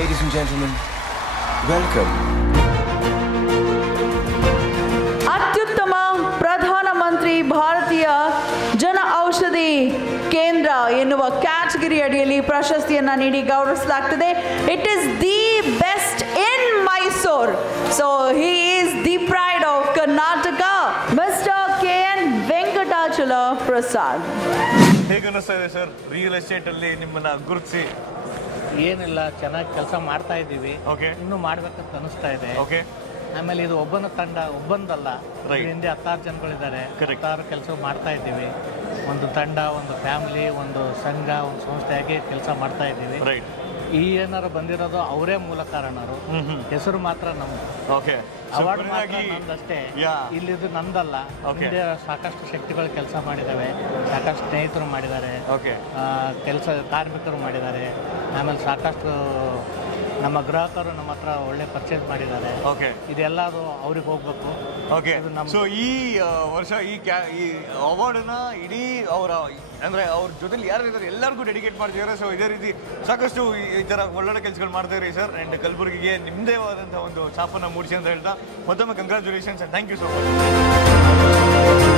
Ladies and gentlemen, welcome. ಅತ್ಯುತ್ತಮ ಪ್ರಧಾನಮಂತ್ರಿ ಭಾರತೀಯ ಜನ ಔಷಧಿ ಕೇಂದ್ರ ಎನ್ನುವ ಕ್ಯಾಟಗರಿ ಅಡಿಯಲ್ಲಿ ಪ್ರಶಸ್ತಿಯನ್ನು ನೀಡಿ ಗೌರವಿಸಲಾಗ್ತದೆ. It is the best in Mysore. So he is the pride of Karnataka, mister KN Venkatachala Prasad. ಹೇಗೆ ಅನಿಸ್ತಾ ಇದೆ ಸರ್ ರಿಯಲ್ ಎಸ್ಟೇಟ್ ಅಲ್ಲಿ ನಿಮ್ಮನ್ನ ಗುರುತಿಸಿ? ಏನಿಲ್ಲ, ಚೆನ್ನಾಗಿ ಕೆಲಸ ಮಾಡ್ತಾ ಇದ್ದೀವಿ. ಇನ್ನೂ ಮಾಡ್ಬೇಕಂತ ಅನಿಸ್ತಾ ಇದೆ. ಆಮೇಲೆ ಇದು ಒಬ್ಬನ ತಂಡ, ಒಬ್ಬಂದಲ್ಲ, ಹಿಂದೆ 16 ಜನಗಳಿದ್ದಾರೆ. 16 ಕೆಲಸ ಮಾಡ್ತಾ ಇದ್ದೀವಿ. ಒಂದು ತಂಡ, ಒಂದು ಫ್ಯಾಮಿಲಿ, ಒಂದು ಸಂಘ, ಒಂದು ಸಂಸ್ಥೆಯಾಗಿ ಕೆಲಸ ಮಾಡ್ತಾ ಇದ್ದೀವಿ. ಈ ಏನಾರು ಬಂದಿರೋದು ಅವರೇ ಮೂಲ ಕಾರಣರು. ಹೆಸರು ಮಾತ್ರ ನಮ್ದು, ಅವಾರ್ಡ್ ಮಾತ್ರ ನಮ್ದಷ್ಟೇ. ಇಲ್ಲಿದು ನಂದಲ್ಲ. ಹಿಂದೆ ಸಾಕಷ್ಟು ಶಕ್ತಿಗಳು ಕೆಲಸ ಮಾಡಿದ್ದಾವೆ, ಸಾಕಷ್ಟು ಸ್ನೇಹಿತರು ಮಾಡಿದ್ದಾರೆ, ಕೆಲಸ ಕಾರ್ಮಿಕರು ಮಾಡಿದ್ದಾರೆ. ಆಮೇಲೆ ಸಾಕಷ್ಟು ನಮ್ಮ ಗ್ರಾಹಕರು ನಮ್ಮ ಹತ್ರ ಒಳ್ಳೆ ಪರ್ಚೇಸ್ ಮಾಡಿದ್ದಾರೆ. ಇದೆಲ್ಲ ಅವ್ರಿಗೆ ಹೋಗ್ಬೇಕು. ಸೊ ಈ ವರ್ಷ ಈ ಅವಾರ್ಡ್ನ ಇಡೀ ಅವರ ಅಂದ್ರೆ ಅವ್ರ ಜೊತೆಲಿ ಯಾರು ಇದ್ದಾರೆ ಎಲ್ಲರಿಗೂ ಡೆಡಿಕೇಟ್ ಮಾಡ್ತಿದ್ದಾರೆ. ಸೊ ಇದೇ ರೀತಿ ಸಾಕಷ್ಟು ಈ ತರ ಒಳ್ಳೊಳ್ಳೆ ಕೆಲಸಗಳು ಮಾಡ್ತಿದ್ದಾರೆ ಸರ್. ಅಂಡ್ ಕಲಬುರಗಿಗೆ ನಿಮ್ಮದೇ ಆದಂತಹ ಒಂದು ಛಾಪನ್ನ ಮೂಡಿಸಿ ಅಂತ ಹೇಳ್ತಾ ಮತ್ತೊಮ್ಮೆ congratulations and thank you so much.